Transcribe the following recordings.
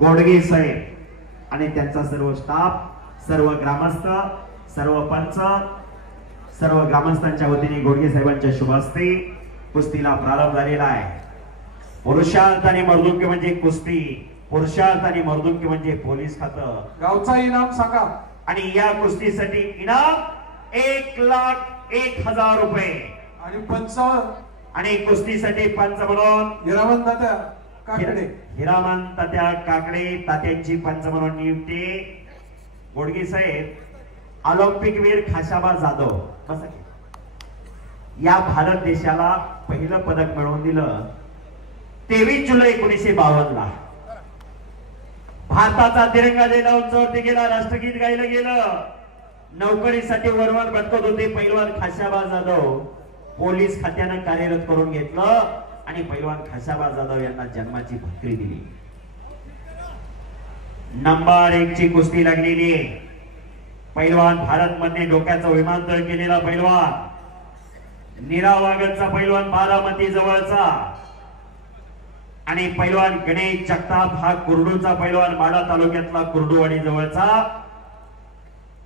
गोडगे साहेब आणि त्यांचा सर्व स्टाफ, सर्व ग्रामस्थ, सर्व पंच, सर्व ग्रामस्थांच्या वतीने गोडगे साहेबांच्या शुभ हस्ते कुस्तीला प्रारंभ झालेला आहे. पुरुषार्थ आणि मर्दुंकी म्हणजे कुस्ती, पुरुषार्थ आणि मर्दुंकी म्हणजे पोलीस खातं. गावचा इनाम सांगा. आणि या कुस्तीसाठी इनाम 1,01,000 रुपये आणि पंच आणि कुस्तीसाठी पंच म्हणून हिरामन तात्या काकडे, हिरामन तात्या काकडे तात्यांची पंच म्हणून नियुक्ती. गोडगे साहेब ऑलिम्पिक वीर खाशाबा जाधव बसा या भारत देशाला पहिलं पदक मिळवून दिलं 23 जुलै 1952 ला. भारताचा तिरंगा जिल्हा उंचावरती गेला, राष्ट्रगीत गायलं गेलं. नोकरीसाठी वरवर भटकत होते पैलवान खाशाबा जाधव, पोलीस खात्यानं कार्यरत करून घेतलं आणि पैलवान खाशाबा जाधव यांना जन्माची भाकरी दिली. नंबर 1 ची कुस्ती लागलेली आहे. पैलवान भारत मध्ये डोक्याचं विमानतळ केलेला पैलवान, निरावागतचा पैलवान बारामती जवळचा आणि पैलवान गणेश जगताप हा कुर्डूचा पैलवान माढा तालुक्यातला कुर्डूवाडी जवळचा.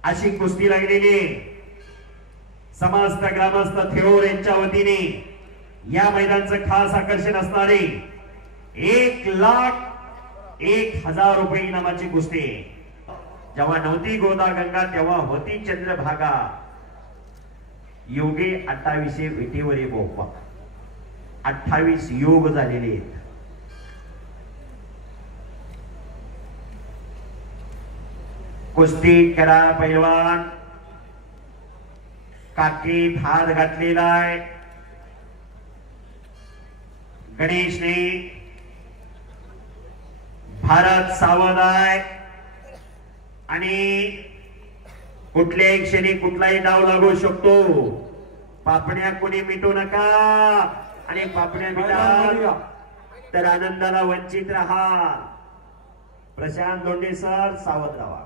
अशी कुस्ती लागलेली. समस्त ग्रामस्थ थेऊर यांच्या वतीने या मैदानाचं खास आकर्षण असणारे 1,01,000 रुपये इनामाची कुस्ती. जेव्हा नव्हती गोदा गंगा तेव्हा होती चंद्रभागा, योगे 28 विटेवरी बोपा. 28 योग झालेले आहेत. कुस्ती करा पैलवान. काकीत हात घातलेला आहे गणेशने. भारत सावध आहे आणि कुठल्याही क्षणी कुठलाही डाव लागू शकतो. पापण्या कोणी मिटू नका आणि पापण्या मिटा तर आनंदाला वंचित राहा. प्रशांत दोंडे सर सावध राहा.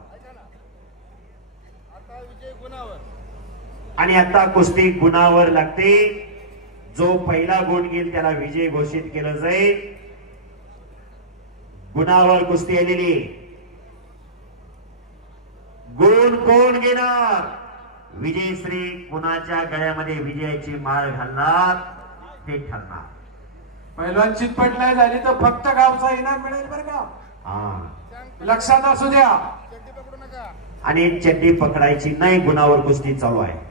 आणि आता कुस्ती गुणावर लागते. जो पहिला गुण घेईल त्याला विजय घोषित केलं जाईल. गुणावर कुस्ती आलेली. गुण कोण घेणार? विजयश्री कुणाच्या गळ्यामध्ये विजयाची माळ घालणार ते ठरणार. पहिलवान चितपट नाही झाली तर फक्त गावचा इनाम मिळेल बरं का. लक्षात असू द्या. आणि चड्डी पकडायची नाही. गुणावर कुस्ती चालू आहे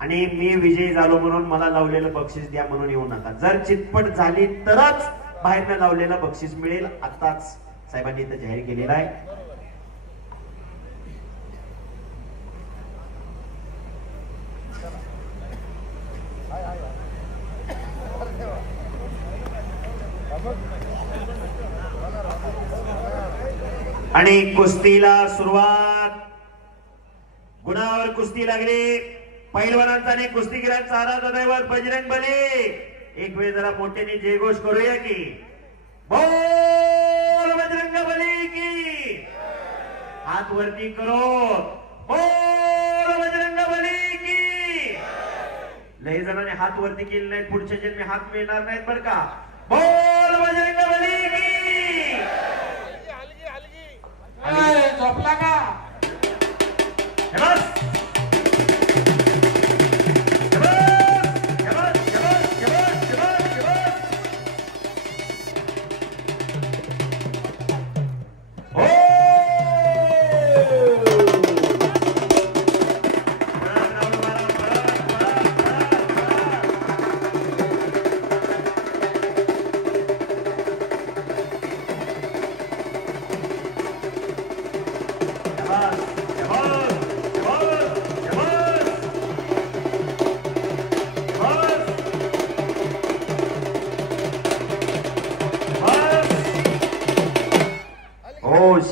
आणि मी विजयी झालो म्हणून मला लावलेलं बक्षीस द्या म्हणून येऊ नका. जर चितपट झाली तरच बाहेरनं लावलेलं बक्षीस मिळेल. आताच साहेबांनी इथं जाहीर केलेलं आहे. आणि कुस्तीला सुरुवात. गुणावर कुस्ती लागली. पैलवानांचा आणि कुस्तीगिरांचा आराध्य दैवत बजरंग बली. एक वेळ जरा मोठ्याने जयघोष करूया की बोल बजरंग बली की. हात वरती करो बोल बजरंग बली की. लई जणांनी हात वरती केले नाहीत. पुढच्या जन्मी हात मिळणार नाहीत बरं का. बोल बजरंग बली की. झोपला का?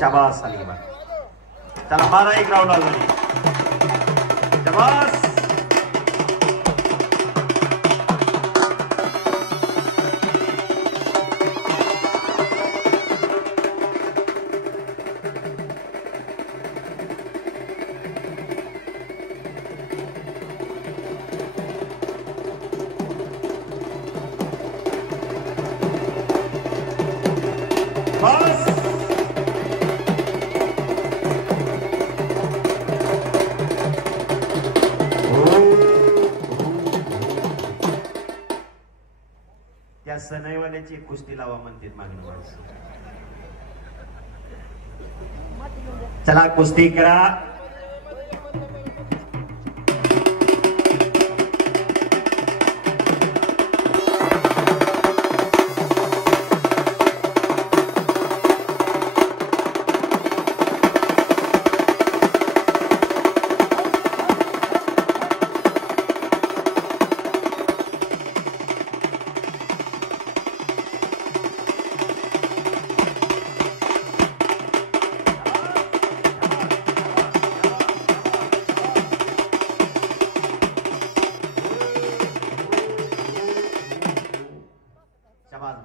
शाबास अलीबा. चला मारा एक राउंड अजून. शाबास. बस सनईवाल्याची कुस्ती लावा म्हणतात मागणं माणसं. चला कुस्ती करा.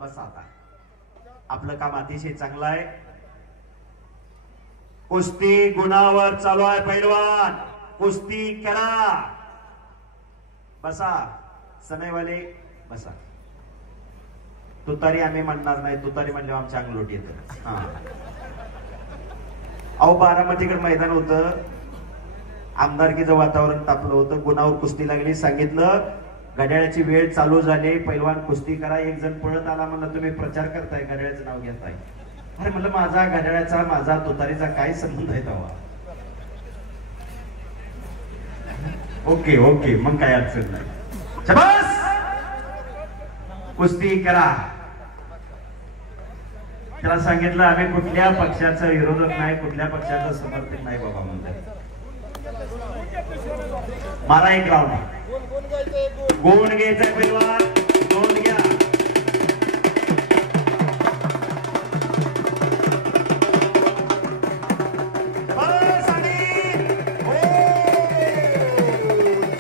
बस आता आपलं काम अतिशय चांगलं आहे. कुस्ती गुणावर चालू आहे. पैलवान कुस्ती करा. बसा सनईवाले बसा. तुतारी आम्ही म्हणणार नाही. तुतारी म्हणल्यावर आमच्या अंगलोट येत. अहो बारामतीकडे मैदान होतं. आमदारकीचं वातावरण तापलं होतं. गुणावर कुस्ती लागली. सांगितलं घड्याळाची वेळ चालू झाली. पैलवान कुस्ती करा. एक जण पळत आला म्हणलं तुम्ही प्रचार करताय घड्याळाचं नाव घेताय. अरे म्हणलं माझा घड्याळाचा माझा तुतारीचा काय संबंध आहे तेव्हा. ओके ओके मग काय अडचण नाही. शाबास कुस्ती करा. त्याला सांगितलं आम्ही कुठल्या पक्षाचा विरोधक नाही कुठल्या पक्षाचं समर्थक नाही बाबा म्हणतात. मारा एक राऊंड. गुण घ्यायचा पैलवान गुण घ्या.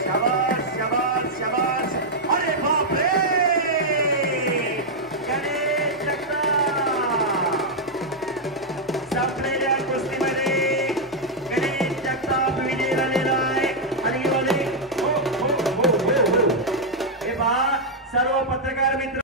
शाबास शाबास शाबास. अरे बापरे गणेश जगताप.